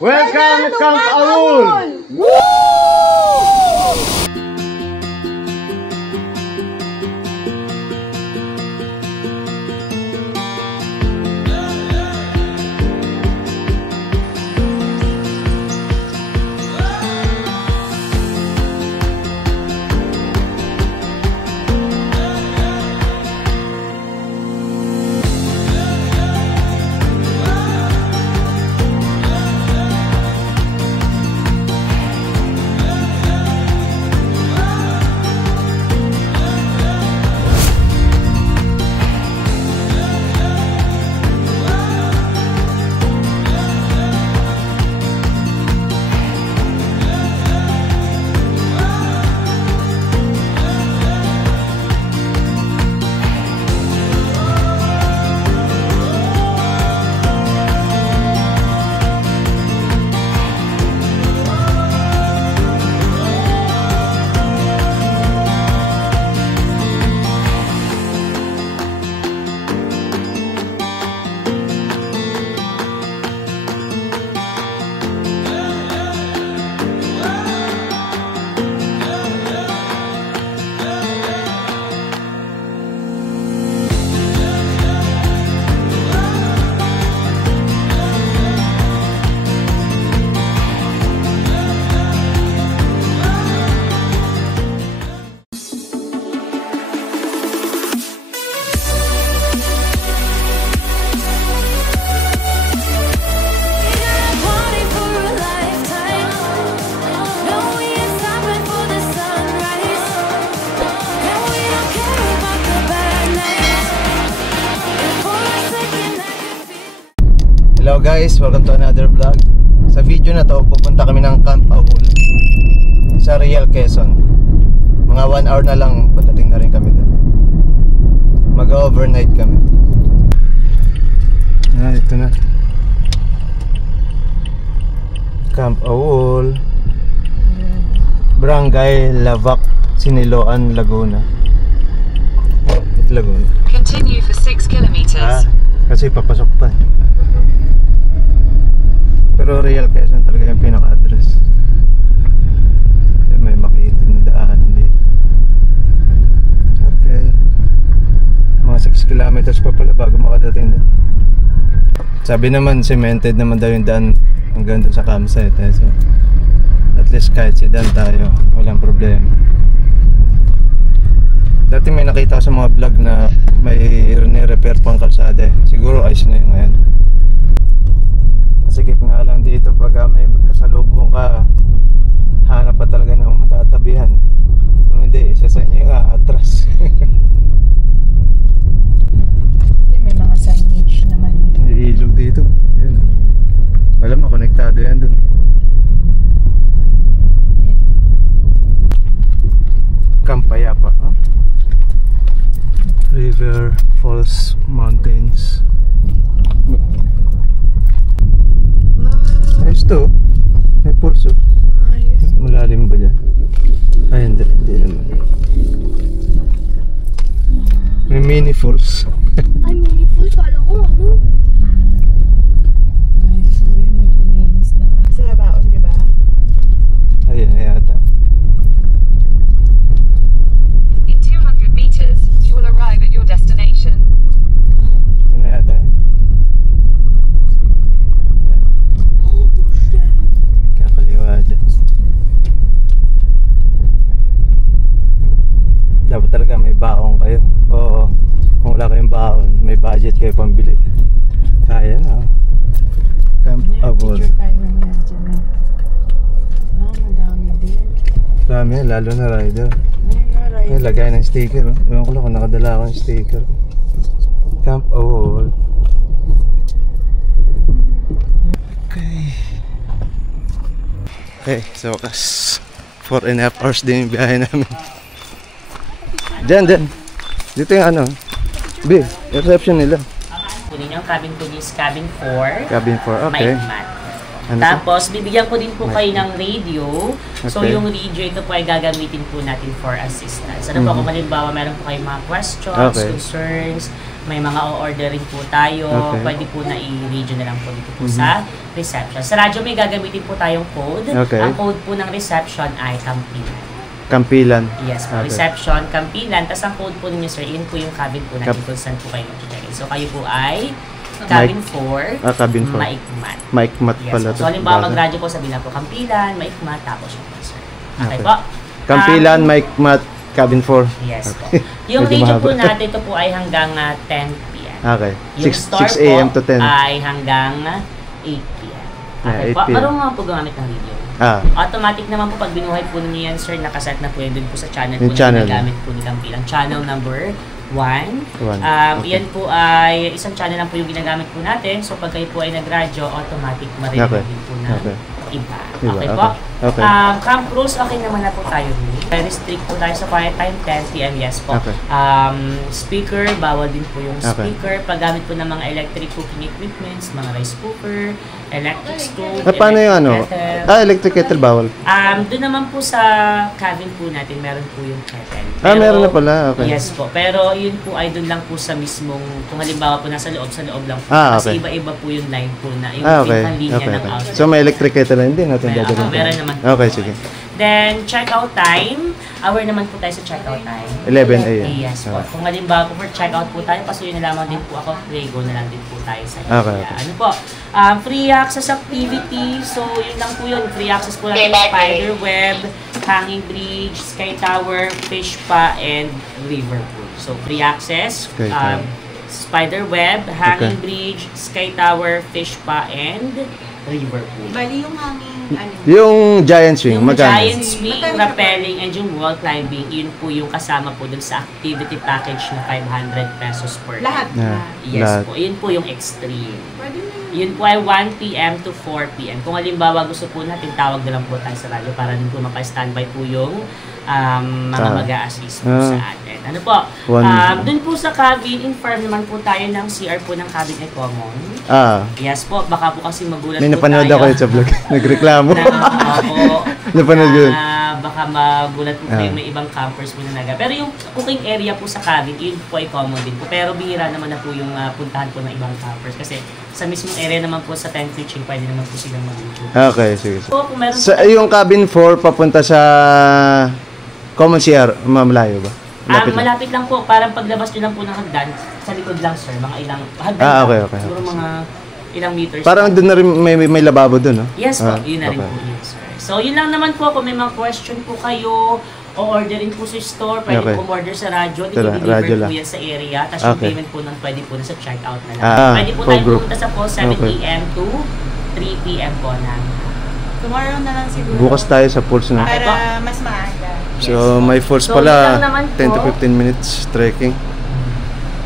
Welcome Camp Aul! Hello guys, welcome to another vlog. Sa video na to, pupunta kami ng Camp Aul sa Real, Quezon. Mga 1 hour na lang, patating na rin kami doon. Mag-overnight kami. Ito na Camp Aul, Barangay Lavac, Siniloan, Laguna. Laguna. Continue for 6 kilometers. Kasi papasok pa. Pero Real Quezon talaga yung pinaka-address. May makita na daan dito. Okay. Mga 6 kilometers pa pala bago makadating doon. Sabi naman cemented naman daw yung daan hanggang doon sa campsite. So, at least kahit sidan tayo, walang problema. Dati may nakita ko sa mga vlog na may repair pang kalsada. Siguro ayos na yung ngayon. Masikip nga lang dito pag may kasalubong ka, hanap pa talaga ng matatabihan. Kung hindi, isa sa inyo nga atras. May mga signage naman. May ilog dito. Yan. Alam mo, konektado yan dun. Kampayapa, huh? River Falls Mountains. Ayos to. May pulso. Malalim ba dyan? Ay hindi, hindi naman. May mini falls. Ay, mini falls, kala ko ano? Ay, so yun, naglilinis na. Sa baon, di ba? Ayun, yata. In 200 meters, you will arrive at your destination. Yun na yata. Oh, shit. Kakaliwa dyan. Dapat talaga may baon kayo. Oo. Kung wala kayong baon, may budget kayo pambili. Kaya na. Camp Aul. Picture tayo niya dyan. Madami din. Dami, lalo na rider. Ay, Ay, lagay ng sticker. Ewan ko lang kung nakadala ako ng sticker. Camp Aul. Okay. Okay, so wakas 4.5 hours din yung biyahe namin. Diyan. Dito yung ano B, reception nila. Yun yung cabin 2 is cabin 4. Cabin 4, okay. May mat. Ano to? Tapos, bibigyan ko din po kayo ng radio. So, Okay. yung radio ito po ay gagamitin po natin for assistance. Ano po, kung halimbawa, meron po kayong mga questions, Okay. concerns, may mga o-ordering po tayo, Okay. pwede po na i-radio na lang po dito po sa reception. Sa radyo may gagamitin po tayong code. Okay. Ang code po ng reception ay Campilan. Kampilan. Yes po, Okay. reception, Campilan. Tapos ang code po ninyo, sir, yun po yung cabin po natin kung saan po kayo mag-check-in. So, kayo po ay cabin 4, Cabin 4. Maikmat. Maikmat Yes pala po. to. So, halimbawa Bago. mag-radyo po, sabihin na po Campilan, Maikmat, tapos yun po, sir. Okay, Okay. po. Kampilan, Maikmat, cabin 4. Yes po. Yung Medyo radio po mahaba. natin, ito po ay hanggang 10 p.m. Okay. Yung 6 store a.m. po to 10. ay hanggang 8 p.m. Okay 8 po. p.m. Marunong nga po gumamit ng radio. Automatic naman po pag binuhay po ninyo yan, sir, nakaset na po yun dun po sa channel Yung po channel. na nagamit po ni Campilan. Channel number 1. Okay. Yan po ay isang channel lang po yung ginagamit po natin. So pag kayo po ay nag-radyo, automatic marinig Okay. din po na Okay. iba. Iba, Okay okay. po. Okay. Camp rules, okay naman na po tayo. Very strict po tayo sa quiet time, 10 p.m. Yes po. Okay. Speaker, bawal din po yung Okay. speaker. Paggamit po ng mga electric cooking equipments, mga rice cooker, electric stove, Paano yung ano? electric kettle. Electric kettle bawal. Doon naman po sa cabin po natin, meron po yung kettle. Meron na pala. Okay. Yes po. Pero yun po ay doon lang po sa mismong, kung halimbawa po nasa loob lang po. Kasi Okay. iba-iba po yung line po na, yung Okay. pinakang linya Okay. ng outlet. So may electric kettle na hindi natin dadalhin. Meron naman po. Okay, sige. Then, checkout time. Aware naman po tayo sa checkout time. 11 a.m. Yes po. Okay. Kung halimbawa po for checkout po tayo, pasuyin na lamang din po ako, Prego na lang din po tayo sa Okay, area. okay. Ano po? Free access activity. So, yun lang po yun. Free access po natin spider web, hanging bridge, sky tower, fish pa, and river pool. So, free access, Sky tower. spider web, hanging Okay. bridge, sky tower, fish pa, and river pool. Bali yung hanging ano. Yung giant swing, Yung magkano? giant swing, rappelling, and yung wall climbing, yun po yung kasama po dun sa activity package na 500 pesos per Lahat head. Yeah. na. Yes Lahat. po, yun po yung extreme. Pwede na yun. Yun po ay 1 p.m. to 4 p.m. Kung halimbawa gusto po natin, tawag na lang po tayo sa radyo para din po maka-standby po yung mga mag-a-assist po sa atin. Ano po? Dun po sa cabin, inform naman po tayo ng CR po ng cabin ay common. Yes po, baka po kasi magulat May po napanood tayo. ako yun sa vlog. Nagreklamo. Opo. Napanood ko yun. Baka magulat po kayo, may ibang campers po na naga. Pero yung cooking area po sa cabin, yun po ay common din po. Pero bihira naman na po yung puntahan po ng ibang campers. Kasi sa mismong area naman po sa tent pitching, pwede naman po silang mag-YouTube. Okay, sige. So, kung meron Sa yung cabin 4 papunta sa common CR, malayo ba? Malapit lang. malapit lang po. Parang paglabas nyo lang po ng hagdan, sa likod lang, sir. Mga ilang hagdan Okay, lang. okay. Siguro mga ilang meters. Parang doon na rin may lababo doon, no? Yes po, yun na rin okay. po yun, sir. So, yun lang naman po. Kung may mga question po kayo, o orderin po sa store, pwede Okay. po umorder sa radyo. Radyo Deliver lang. po yan sa area. Tapos yung Okay. payment po nun, pwede po na sa checkout na lang. Pwede po for tayo group. pumunta sa po 7 Okay. a.m. to 3 p.m. po na. Tomorrow na lang siguro. Bukas tayo sa pulse na. Para mas maaga. So, may falls So, pala, yun lang naman 10 to po. 15 minutes trekking.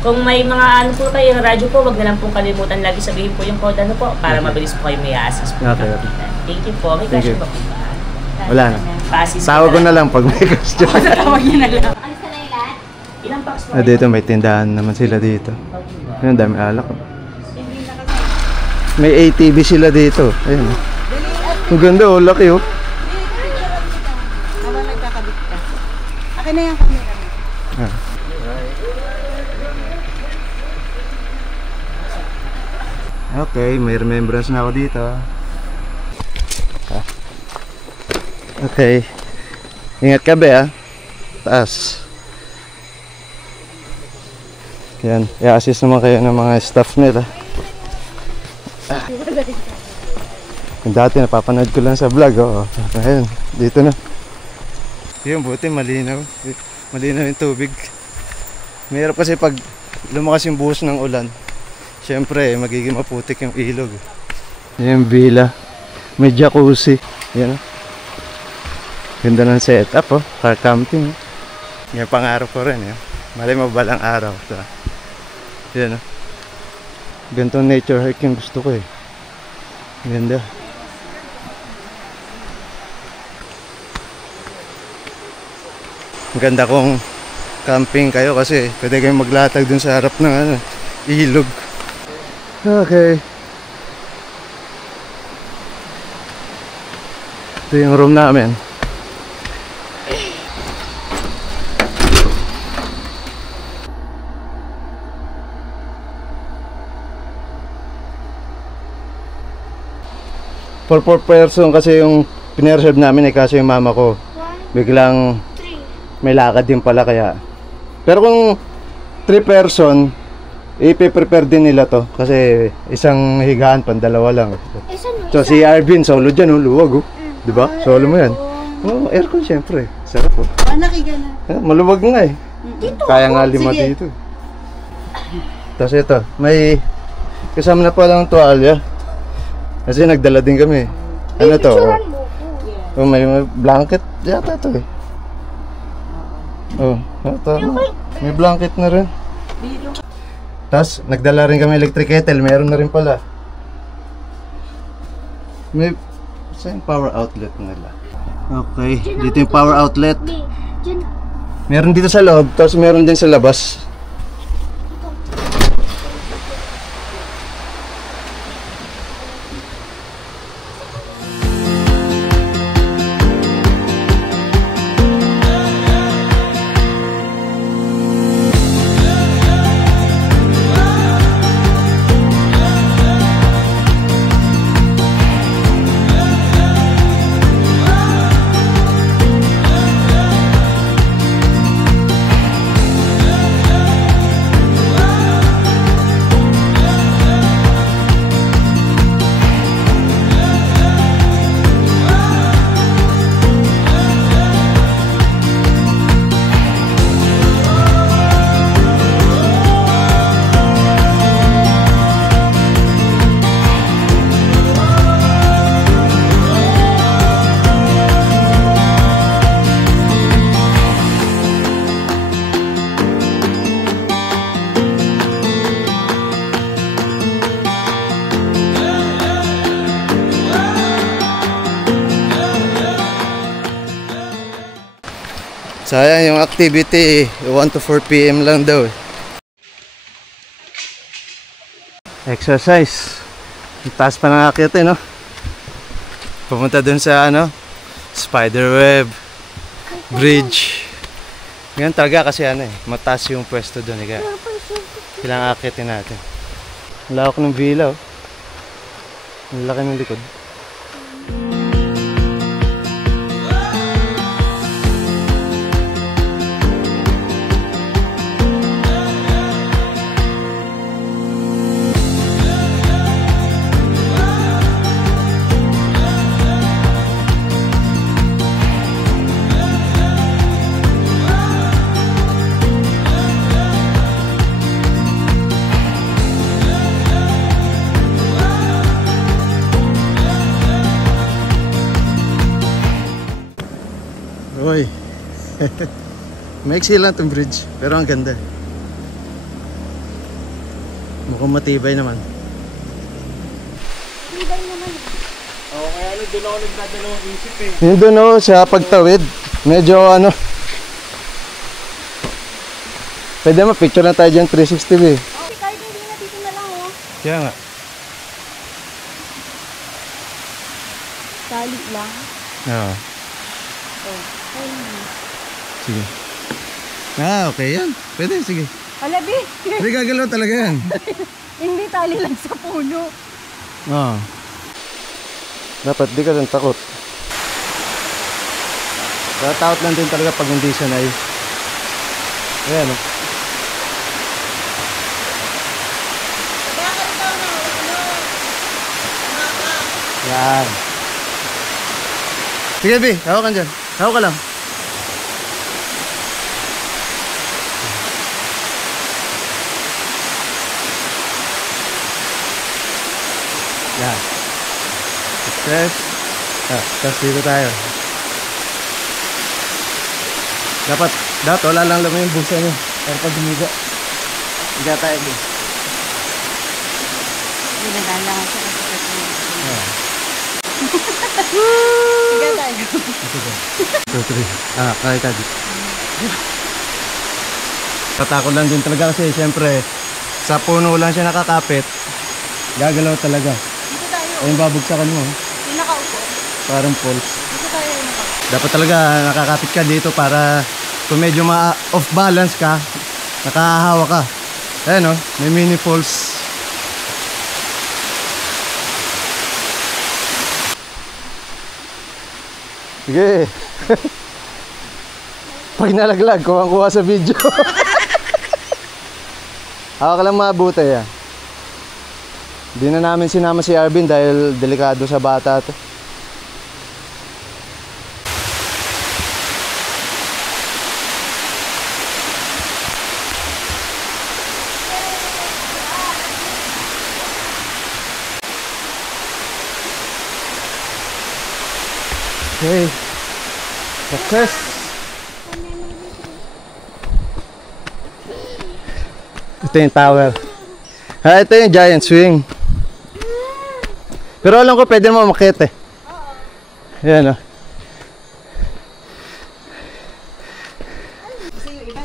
Kung may mga ano po kayo ng radyo po, wag na lang pong kalimutan lagi sabihin po yung code ano po para mabilis po kayo may assist po. Okay. Thank you po. May Thank question you. pa po ba? Wala na. Pa-assist Tawag ko na lang pag may question. Tawag niyo na lang. Ilang packs po? Dito may tindahan naman sila dito. Ayun, dami alak. May ATV sila dito. Ayun. Ang ganda, oh, laki oh. Habang nagkakabit ka. Akin na yung camera. Okay, may remembrance na ako dito. Okay. Ingat ka be Taas. Yan, i-assist naman kayo ng mga staff nila. Dati napapanood ko lang sa vlog, oh. Ayun, dito na. Yun, buti malinaw. Malinaw yung tubig. Mahirap kasi pag lumakas yung buhos ng ulan, syempre magiging maputik yung ilog. Yan yung villa. May jacuzzi. Yan, oh. Ganda ng setup, oh. Car camping. Yan pangarap ko rin, eh. Malay mo balang araw. So, yan, oh. Ganitong nature hike yung gusto ko, eh. Ganda. Ganda kung camping kayo kasi pwede kayong maglatag dun sa harap ng ilog. Okay. Ito yung room namin. For 4 person kasi yung pinereserve namin kasi yung mama ko biglang may lakad din pala kaya. Pero kung 3 person, ipe-prepare din nila to kasi isang higaan pan dalawa lang. So si Arvin solo dyan, luwag diba? Solo mo yan. Oh, aircon syempre. Sarap po. Nakiga na. Maluwag nga eh. Kaya nga 5 dito. Tapos ito, may kasama na pala ng tuwalya. Kasi nagdala din kami. Ano to? Oh, may blanket yata to eh. Oh, ito. May blanket na rin. Tapos nagdala rin kami electric kettle. Meron na rin pala. May saan power outlet nila? Okay, dito yung power outlet. Meron dito sa loob, tapos meron din sa labas. Sayang yung activity, 1 to 4 PM lang daw. Exercise. Ang taas pa ng akit no? Pumunta dun sa Spiderweb Bridge. Ganyan talaga kasi mataas yung pwesto dun eh. Kailangan akitin natin. Ang lawak ng villa oh. Ang laki ng likod. Uy. Maiksi lang itong bridge, pero ang ganda. Mukhang matibay naman. Matibay naman. Oo, kaya doon ako nagdadalawang isip eh. Yung doon sa pagtawid, medyo pwede ma-picture na tayo dyan 360 eh. Kahit hindi na dito na lang Kaya nga. Tali lang. Oo. Sige. Okay yan. Pwede, sige. Alabi! Hindi gagalaw talaga yan. Hindi tali lang sa puno. Oo. Dapat di ka lang takot. Takot lang din talaga pag hindi sanay. Ayan o. Yan. Sige, B. Hawak ka dyan. Hawak ka lang. Yan. Success. Tapos dito tayo. Dapat wala lang laman yung bulsa nyo. Pero pag humiga, higa tayo din. Hindi nadala nga siya kasi Higa tayo. 2, 3. Kaya tayo. Tatakot lang din talaga kasi siyempre sa puno lang siya nakakapit. Gagalaw talaga. dito tayo. Ayun babagsakan mo. Yung nakaupo. Parang falls. Dapat talaga nakakapit ka dito para kung medyo off balance ka, nakahawa ka. Ayan o, may mini falls. Sige. Pag nalaglag, kuha sa video. Hawak ka lang mabuti yan. Di na namin sinama si Arvin dahil delikado sa bata to. Okay. Success. Ito yung tower. Ito yung giant swing. Pero alam ko pwede mo umakyat eh. Ayan o.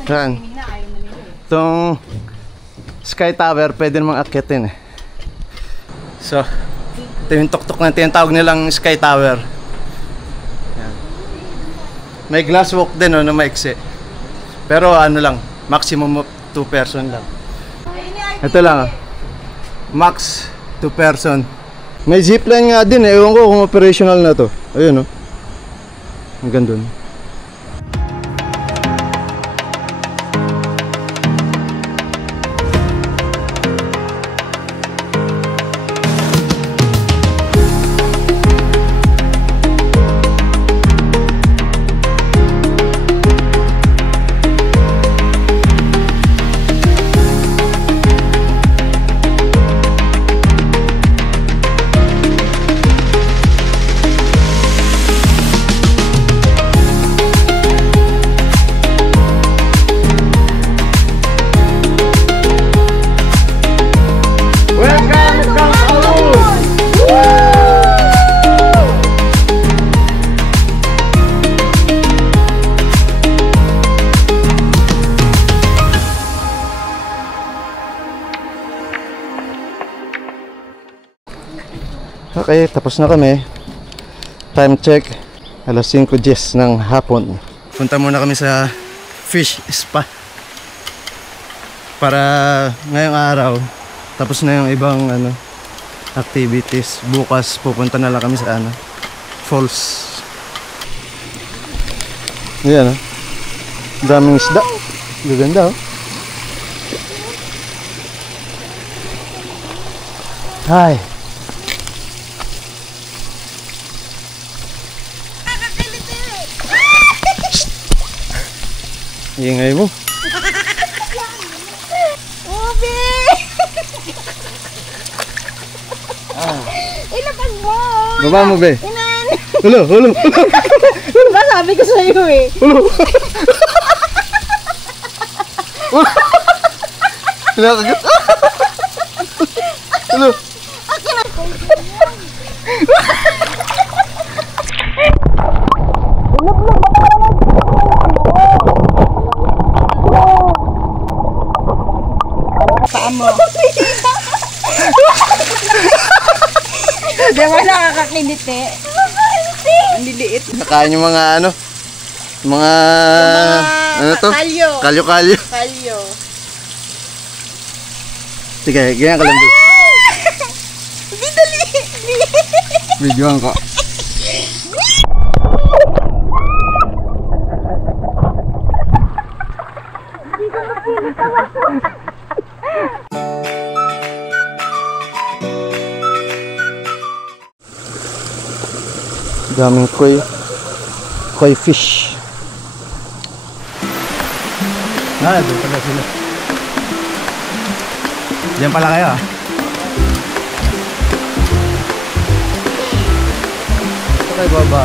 Saan? Itong sky tower pwede namang akyatin eh. So, ito yung tuktok na tinatawag nilang sky tower. May glass walk din na maiksi. Pero ano lang, maximum of 2 person lang. Ito lang max 2 person. May zipline nga din eh. Ewan ko kung operational na to. Ayun o. Hanggang dun. Okay, tapos na kami. Time check, alas 5:10 ng hapon. Punta muna kami sa fish spa para ngayong araw tapos na yung ibang activities. Bukas pupunta na lang kami sa falls. Ayan daming isda. Gaganda Hi. Ingay mo. Obi! Ilapag mo! Baba mo, be. Inan! Hulo. Diba sabi ko sa'yo eh? Hulo. Kinakagat. Hulo. Diba nakakakinit eh? Ang liliit. Nakain yung mga mga to? Kalyo. Kalyo. Kalyo. Sige, ganyan ka lang dito. Hindi dali. Videoan ko. Daming koi fish. Doon pala sila. Diyan pala kayo Ito kayo baba.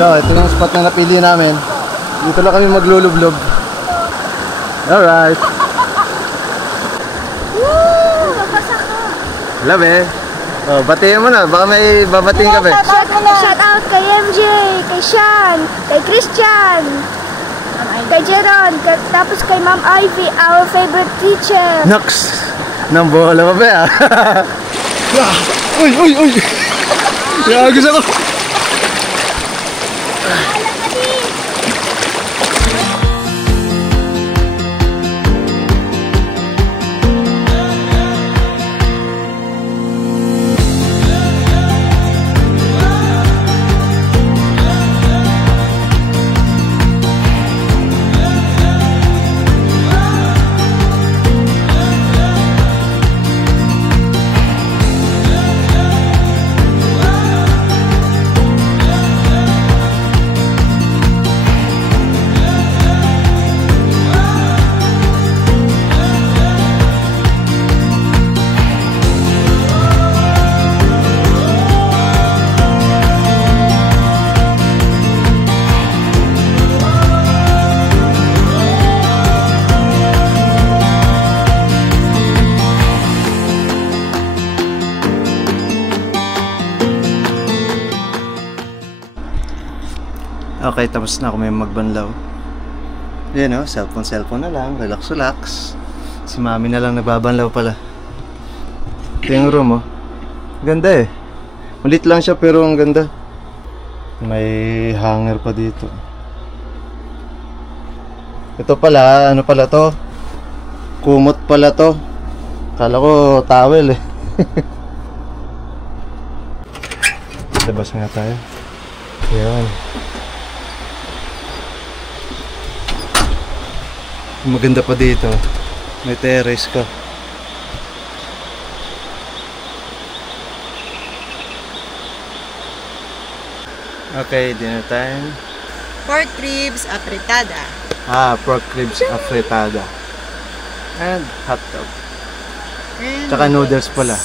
So, ito yung spot na napili namin. Dito lang kami maglulublob. Alright. Woo! Babasa ka. Love eh. Oh, batiin mo na. Baka may babatiin ka ba? Shout out kay MJ, kay Sean, kay Christian, kay Jeron, tapos kay Ma'am Ivy, our favorite teacher. Nox! Nang bola pa ba ah? Uy, uy, uy! Yagis ako! Okay, tapos na ako may magbanlaw. Yan o, cellphone na lang, relax. Si mami na lang nagbabanlaw pala. Ito yung room oh. Ganda eh. Malit lang siya pero ang ganda. May hanger pa dito. Ito pala, ano pala to? Kumot pala to. Kala ko towel eh. Labas nga tayo. Yan. Maganda pa dito. May terrace ka. Okay, dinner time. Pork ribs apretada. Pork ribs afritada. And hot dog. And Tsaka noodles pala.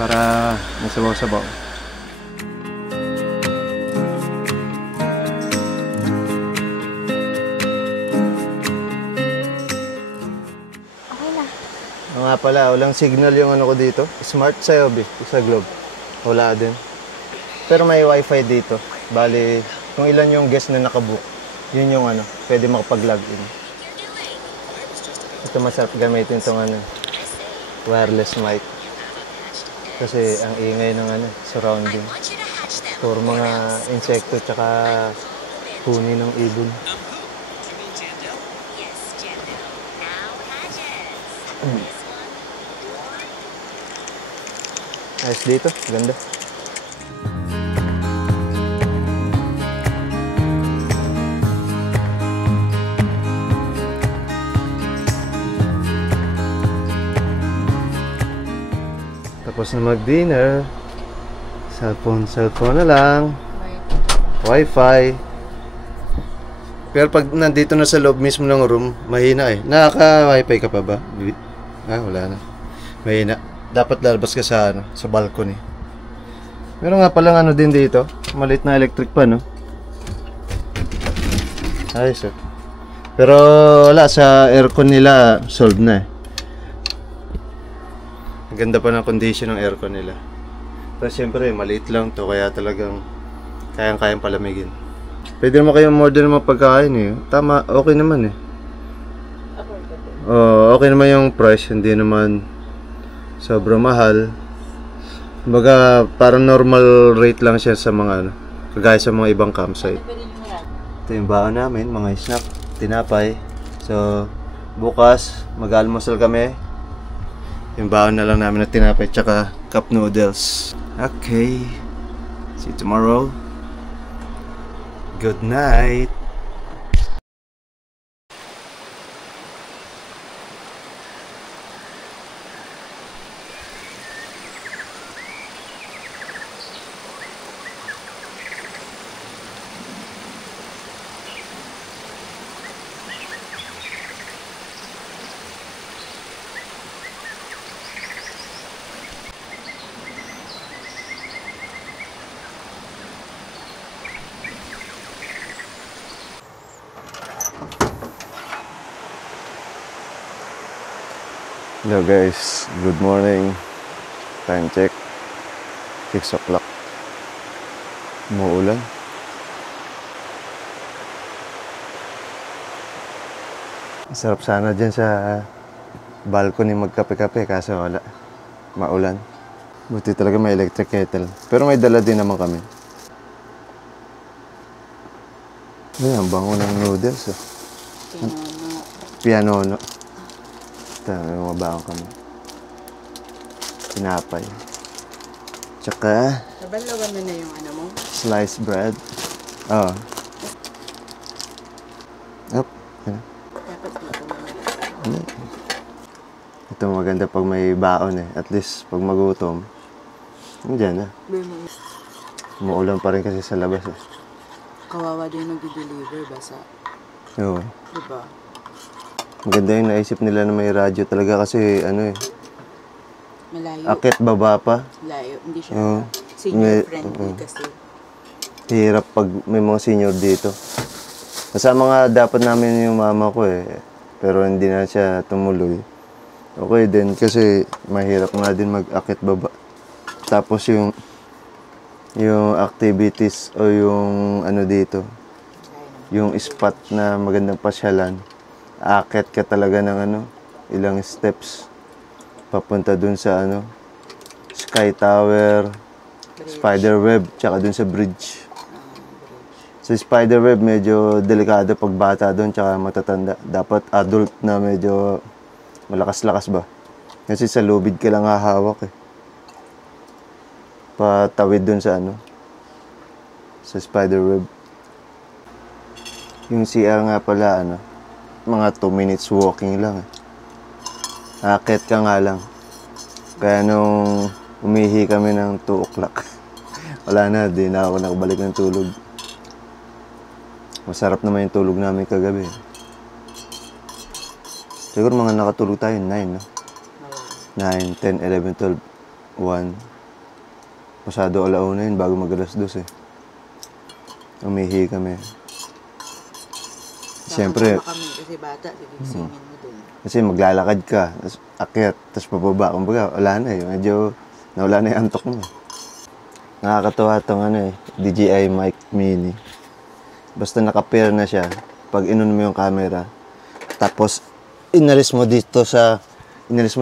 Para masabaw-sabaw. Nga pala, walang signal yung ano ko dito. Smart sa'yo, sa Globe. Wala din. Pero may wifi dito. Bali, kung ilan yung guest na nakabook, yun yung ano, pwede makapag-login. Ito masarap gamitin itong ano, wireless mic. Kasi ang ingay ng ano, surrounding. Puro mga insekto tsaka huni ng ibon. Ayos dito, ganda. Tapos na mag-dinner. Cellphone na lang. Wi-Fi. Pero pag nandito na sa loob mismo ng room, mahina eh. Nakaka-Wi-Fi ka pa ba? Wala na. Mahina. Dapat lalabas ka sa ano, sa balcony. Meron nga palang ano din dito, maliit na electric pan, no? Ayos eh. Pero wala, sa aircon nila solved na eh. Ganda pa ng condition ng aircon nila. Pero siyempre, maliit lang to, kaya talagang kayang-kayang palamigin. Pwede naman kayong order ng mga pagkain eh. Tama, okay naman eh. Okay naman yung price, hindi naman sobrang mahal. Kumbaga, parang normal rate lang siya sa mga ano, kagaya sa mga ibang campsite. Ito yung baon namin, mga snack, tinapay. So, bukas, mag-almusal kami. Yung baon na lang namin na tinapay, tsaka cup noodles. Okay. See you tomorrow. Good night. Hello guys, good morning. Time check 6 o'clock. Umuulan. Sarap sana dyan sa balcony magkape-kape kaso wala. Maulan. Buti talaga may electric kettle. Pero may dala din naman kami. Ayan, bango ng noodles. Oh. Pianono. Ito, may mabaho kami. Tinapay. Tsaka Nabalawan mo na yung ano mo? sliced bread. Oh. Up. Dapat dito naman. Ito maganda pag may baon eh. At least pag magutom, nandiyan na. Umuulan pa rin kasi sa labas eh. Kawawa din mag-deliver basa. Oo. Diba? Maganda yung naisip nila na may radyo talaga kasi ano eh. Malayo. Akit baba pa. Layo. Hindi siya Oo. senior friendly kasi. Hirap pag may mga senior dito. Kasama nga dapat namin yung mama ko eh. Pero hindi na siya tumuloy. Okay din kasi mahirap nga din mag-akit baba. Tapos yung activities o yung ano dito, yung spot na magandang pasyalan, akit ka talaga ng ano, ilang steps papunta dun sa ano, Sky Tower, Spiderweb, tsaka dun sa bridge. Sa Spiderweb medyo delikado pag bata dun tsaka matatanda. Dapat adult na medyo malakas-lakas ba? Kasi sa lubid ka lang hahawak eh. Patawid dun sa ano, sa Spiderweb. Yung CR nga pala ano, mga 2 minutes walking lang eh. Akit ka nga lang. Kaya nung umihi kami ng 2 o'clock, wala na, di na ako nakabalik ng tulog. Masarap naman yung tulog namin kagabi. Siguro mga nakatulog tayo, 9, no? 9, 10, 11, 12, 1. Pasado alauna yun bago mag-alas 2 eh. Umihi kami. Siyempre, Sama kami kasi bata, sigisingin mo dun. kasi maglalakad ka, tapos akyat, tapos pababa. Kumbaga, wala na eh. Medyo nawala na yung antok mo. Nakakatawa itong ano eh, DJI mic mini. Basta naka-pair na siya, pag inon mo yung camera, tapos inalis mo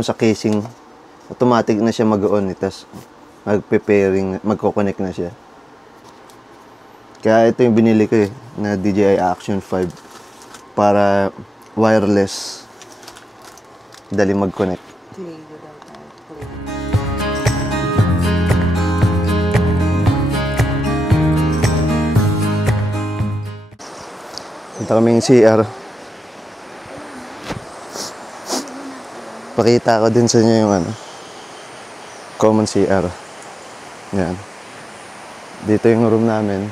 sa casing, automatic na siya mag-on eh, tapos magpe-pairing, magko-connect na siya. Kaya ito yung binili ko eh, na DJI Action 5 para wireless, dali mag-connect. Clear daw tayo. Punta kaming CR. Pakita ko din sa inyo yung ano, common CR. Yan. Dito yung room namin.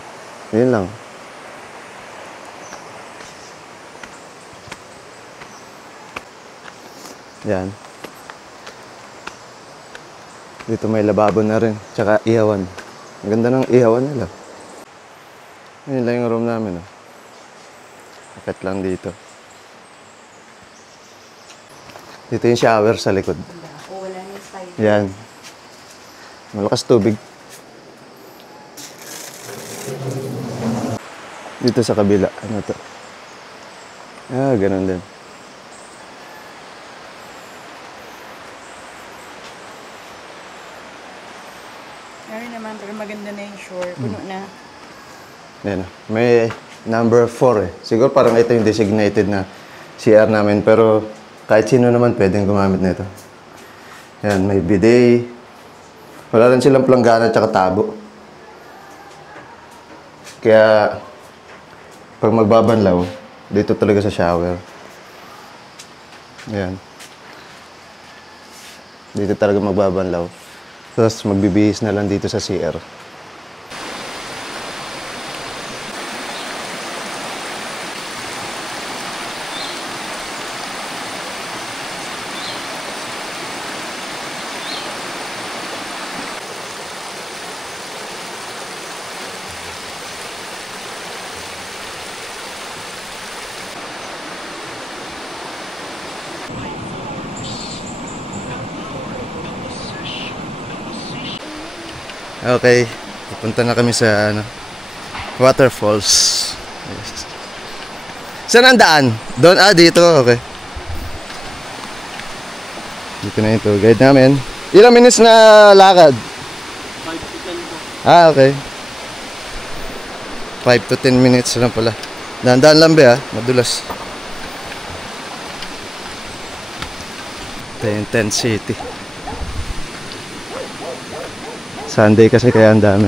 Yun lang. Yan. Dito may lababo na rin. Tsaka ihawan. Ang ganda ng ihawan nila. Yun lang yung room namin. Oh. Akit lang dito. Dito yung shower sa likod. Wala na yung spider. Yan. Malakas tubig. Dito sa kabila. Ano to? Ah, ganun din. Meron naman, pero maganda na yung shore. Puno na. Yan. May number 4 eh. Siguro parang ito yung designated na CR namin. Pero kahit sino naman pwedeng gumamit nito. Yan, may bidet. Wala rin silang planggana at tabo. Kaya pag magbabanlaw, dito talaga sa shower. Yan. Dito talaga magbabanlaw. Tapos magbibihis na lang dito sa CR. Okay, pupunta na kami sa ano, waterfalls. Yes. Saan ang daan? Doon? Dito. Okay. Dito na ito. Guide namin. Ilang minutes na lakad? 5 to 10 po. Okay. 5 to 10 minutes lang pala. Dahan-dahan lang ba, madulas. Tent City. Sunday kasi kaya ang dami.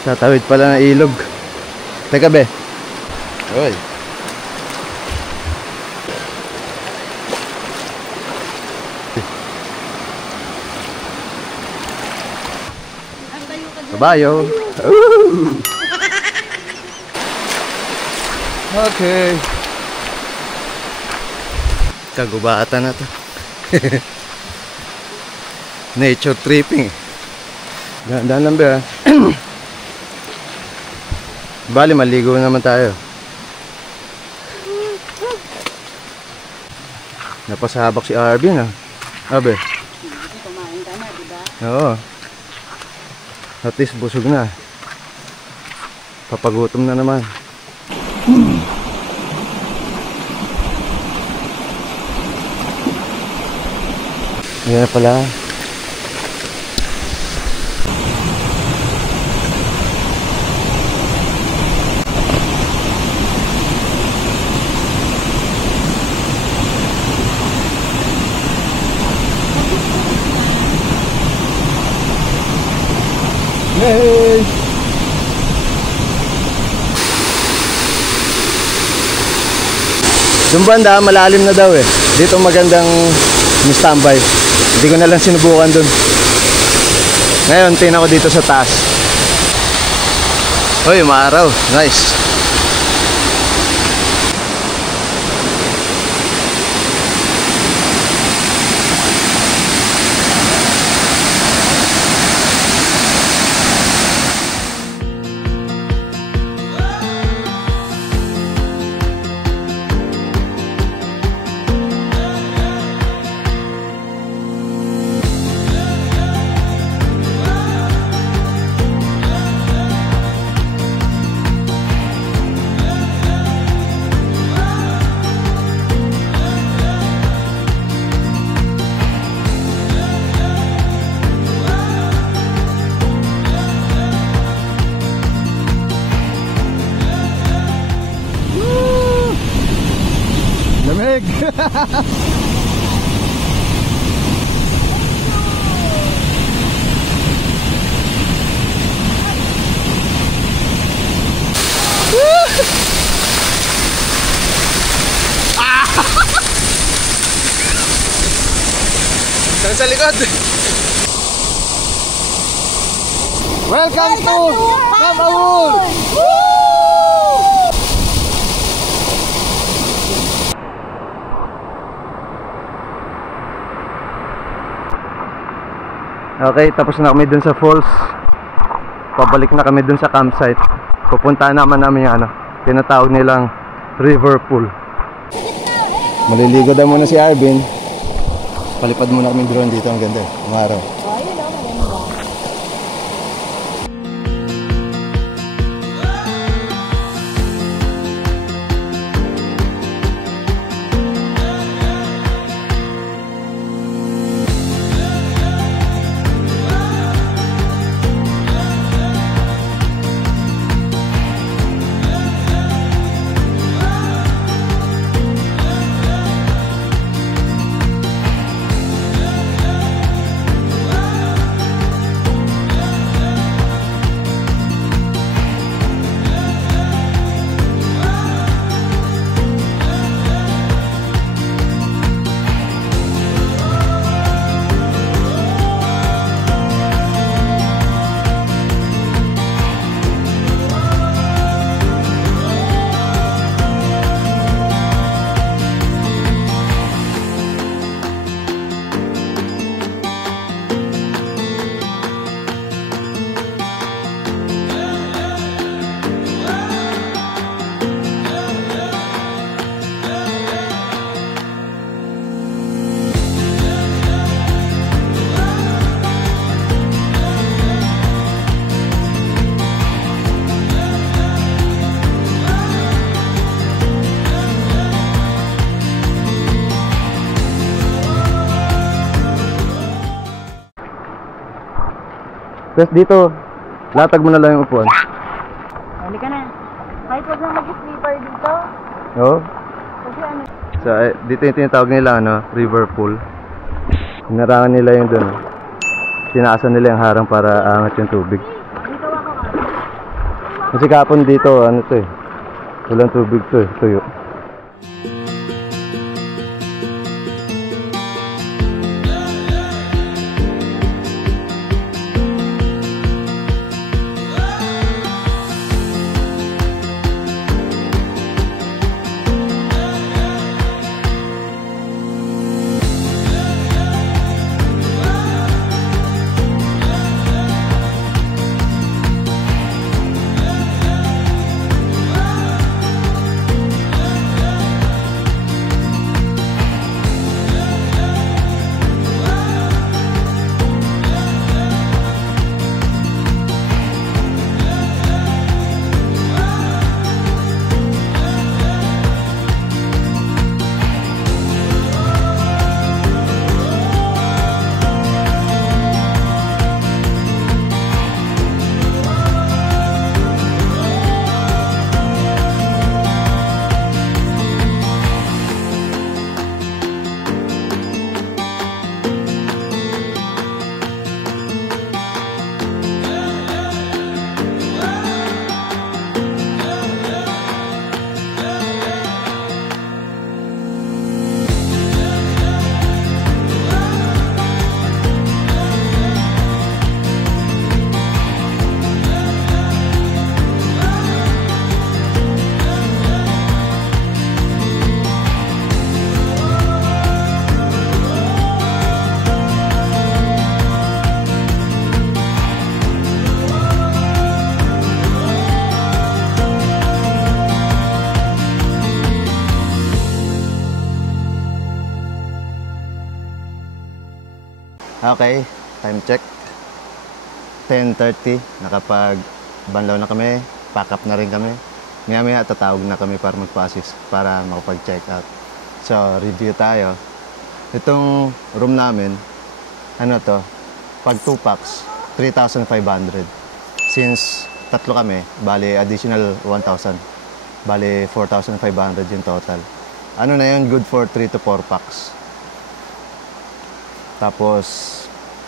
Tatawid pala ng ilog. Teka be. Oy. Kabayo. Okay. Kagubatan na to. Nature tripping. Dahan-dahan lang ba? Bali, maligo naman tayo. Napasabak si Arvin, Abe. Kumain ka na, diba? Oo. At least busog na. Papagutom na naman. Ayan na pala. Hey! Yung banda, malalim na daw eh. Dito magandang standby. Hindi ko na lang sinubukan dun. Ngayon, tingnan ko dito sa taas. Uy, maaraw. Nice. Lamig! Saan sa likod? Welcome to Kamaul! Okay, tapos na kami dun sa falls. Pabalik na kami dun sa campsite. Pupuntahan naman namin yung tinatawag nilang river pool. Maliligo daw muna si Arvin. Palipad muna kami drone dito, ang ganda. Umaraw. Tapos dito, latag mo na lang yung upuan. Halika na. Kahit huwag na mag-sleeper dito. Oo. Kasi ano, So, dito yung tinatawag nila, river pool. Hinarangan nila yung doon. Tinaasan nila yung harang para angat yung tubig. dito ako ka. Kasi kapon dito, walang tubig to tuyo. Okay, time check. 10:30, nakapag-banlaw na kami, pack up na rin kami. Maya-maya tatawag na kami para magpa-assist, para makapag-check out. So, review tayo. Itong room namin, pag 2 packs, 3,500. Since 3 kami, bali additional 1,000. Bali 4,500 yung total. Ano na yun, good for 3 to 4 packs. Tapos,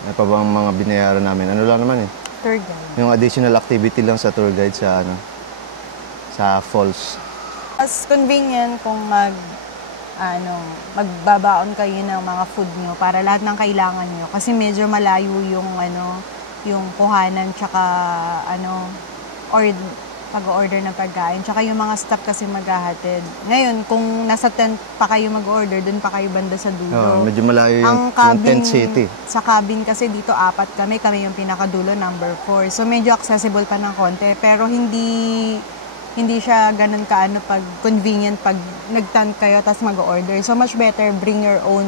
may pa bang mga binayaran namin? Ano lang naman Tour guide. yung additional activity lang sa tour guide sa sa falls. Mas convenient kung magbabaon kayo ng mga food nyo para lahat ng kailangan nyo. Kasi medyo malayo yung kuhanan tsaka or pag-order ng pagkain. Tsaka yung mga staff kasi maghahatid. Ngayon, kung nasa tent pa kayo mag-order, dun pa kayo banda sa dulo. Medyo malayo yung tent city. Sa cabin kasi dito 4 kami yung pinakadulo, number 4. So medyo accessible pa ng konti. Pero hindi siya ganun pag convenient pag nag-tent kayo tapos mag-order. So much better bring your own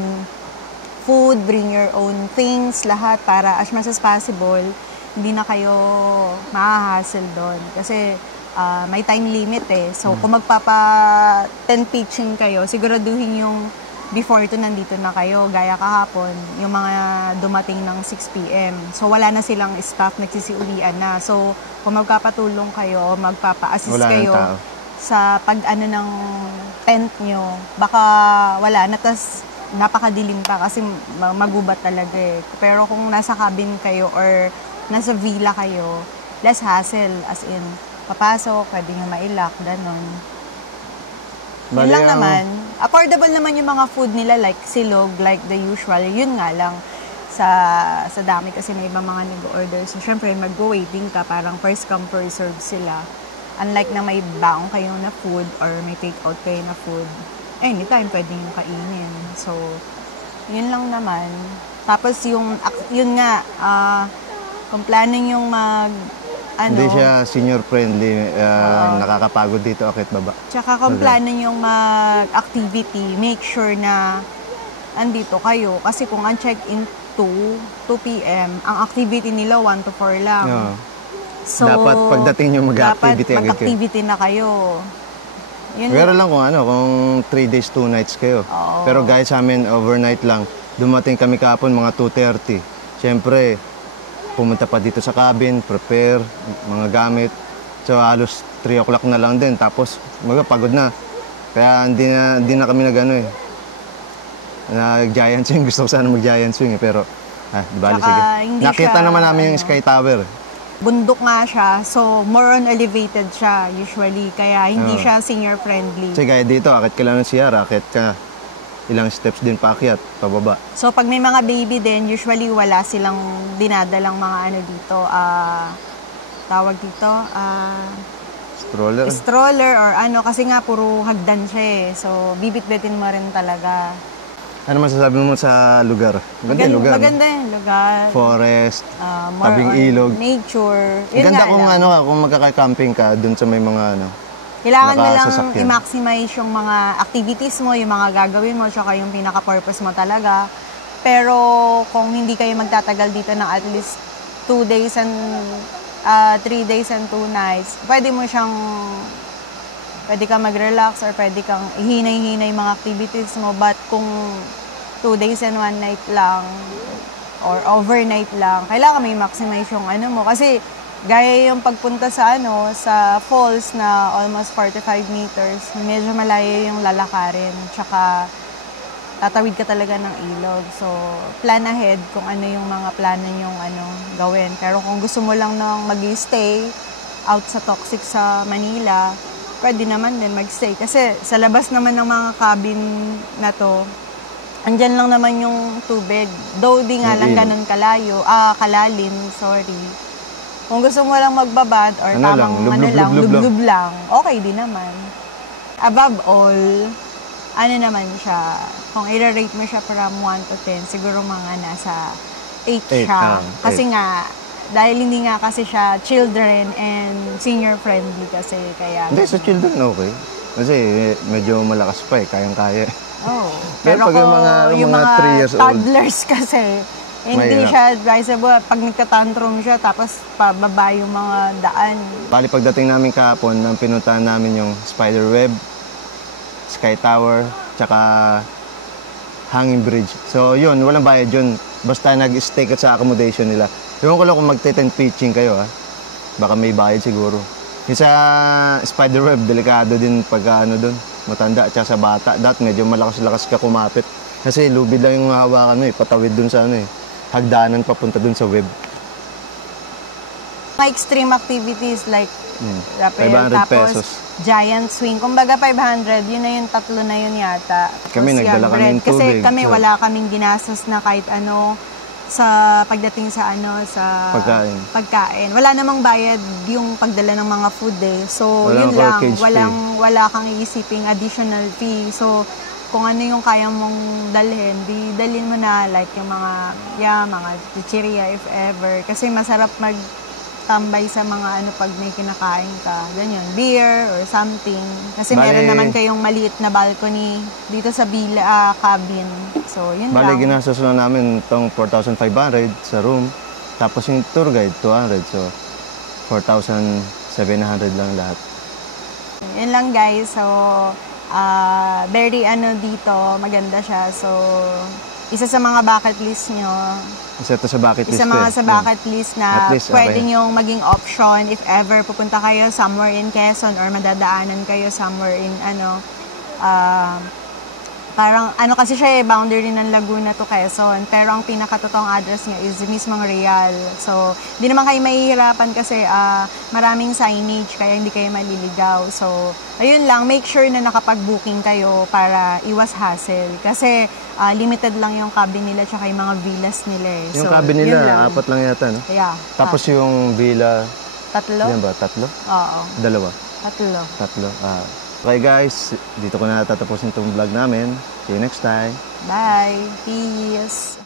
food, bring your own things, lahat para as much as possible hindi na kayo ma-hassle doon. Kasi may time limit So kung magpapa-tent pitching kayo, siguraduhin yung before to nandito na kayo. Gaya kahapon, yung mga dumating ng 6 p.m. So wala na silang staff, nagsisiulian na. So kung magpapatulong kayo, magpapa-assist kayo sa pag-ano ng tent nyo, baka wala na. Tas napakadilim pa kasi magubat talaga Pero kung nasa cabin kayo or nasa villa kayo, less hassle. As in, papasok, pwede nyo ma-lock, ganon. Yun lang naman. Affordable naman yung mga food nila, like silog, like the usual. Yun nga lang, sa dami kasi may ibang mga nag-order. So, syempre, mag-waiting ka, parang first come, first serve sila. Unlike na may baong kayo na food or may take-out kayo na food, anytime pwede yung kainin. So, yun lang naman. Tapos, yun nga, kung planning yung hindi siya senior-friendly, nakakapagod dito, akit baba. Tsaka kung planning yung mag-activity, make sure na andito kayo. Kasi kung ang check-in 2 p.m., ang activity nila 1 to 4 lang. So, dapat pagdating nyo mag-activity agad kayo. mag-activity na kayo. Pero lang kung 3 days, 2 nights kayo. Pero guys, sa amin, overnight lang. Dumating kami kahapon mga 2:30. Siyempre, pumunta pa dito sa cabin, prepare, mga gamit. So halos 3 o'clock na lang din, tapos pagod na. Kaya hindi na kami nag-giant swing. Gusto ko sana mag-giant swing pero di bali, sige. Nakita naman namin yung Sky Tower. Bundok nga siya, so more on elevated siya usually, kaya hindi siya senior friendly. Kasi gaya dito, akit ka lang ng Sierra, akit ka ilang steps din paakyat, pababa. So pag may mga baby din, usually wala silang dinadalang mga dito, tawag dito, stroller or kasi nga puro hagdan siya eh. So bibit-bitin mo rin talaga. Ano masasabi mo sa lugar? Maganda yung lugar. Forest, More tabing on ilog. Nature. Yun Ganda nga kung magkaka-camping ka dun sa may mga kailangan mo lang i-maximize yung mga activities mo, yung mga gagawin mo, tsaka yung pinaka-purpose mo talaga. Pero kung hindi kayo magtatagal dito ng at least 2 days and 3 days and 2 nights, pwede kang mag-relax or pwede kang ihinay-hinay mga activities mo. But kung 2 days and 1 night lang or overnight lang, kailangan may maximize yung mo. Kasi gaya yung pagpunta sa sa falls na almost 45 meters, medyo malayo yung lalakarin. Tsaka tatawid ka talaga ng ilog. So, plan ahead kung ano yung mga plano yung gawin. Pero kung gusto mo lang nang mag-stay out sa toxic sa Manila, pwede naman din mag-stay. Kasi sa labas naman ng mga cabin na to, andyan lang naman yung tubig. Though di nga lang ganun kalalim, sorry. Kung gusto mo lang magbabad or lublub lang, okay din naman. Above all, naman siya, kung i-rate mo siya from 1 to 10, siguro mga nasa 8 siya. Kasi nga, dahil hindi nga kasi siya children and senior friendly kasi kaya. Hindi, sa children okay. Kasi medyo malakas pa kayang-kaya. Pero pag yung mga 3 years old, toddlers kasi, hindi siya advisable. Pag nagtatantrum siya, tapos pababa yung mga daan. Bali, pagdating namin kahapon, nang pinuntahan namin yung Spiderweb, Sky Tower, tsaka Hanging Bridge. So yun, walang bayad yun. Basta nag-stay ka sa accommodation nila. Ewan ko lang kung mag-tent pitching kayo baka may bayad siguro. Yung sa Spiderweb, delikado din pagka doon, matanda at sa bata. Medyo malakas-lakas ka kumapit. Kasi lubid lang yung hawakan mo patawid doon sa hagdanan papunta doon sa web. Mga extreme activities like 500 pesos. Giant swing. Kumbaga 500, yun na yung tatlo na yun yata. Kami nagdala kami ng tubig. Kasi kami wala kaming ginastos na kahit sa pagdating sa pagkain. Wala namang bayad yung pagdala ng mga food So yun lang, wala kang iisiping additional fee. So kung ano yung kaya mong dalhin, dalhin mo na like yung mga chichirya if ever. Kasi masarap tambay sa mga pag may kinakain ka. Ganyan, beer or something. Kasi meron naman kayong maliit na balcony dito sa cabin. So, yun lang. Ginastos na namin itong 4,500 sa room. Tapos yung tour guide, 200. So, 4,700 lang lahat. Yun lang guys. So, very dito, maganda siya. So, isa sa mga bucket list nyo. Isa to sa bucket list. Isa mga sa bucket list na pwede nyong maging option if ever pupunta kayo somewhere in Quezon or madadaanan kayo somewhere in parang kasi siya boundary ng Laguna to Quezon. Pero ang pinakatotoong address niya is mismong Real. So, hindi naman kayo mahihirapan kasi maraming signage kaya hindi kayo maliligaw. So, ayun lang, make sure na nakapag-booking kayo para iwas hassle. Kasi limited lang yung cabin nila tsaka yung mga villas nila Yung cabin nila, 4 lang yata, no? Yeah. Tapos yung villa, 3? Yan ba? 3? Oo. 2? 3. Okay guys, dito ko na tatapusin itong vlog namin. See you next time. Bye. Peace.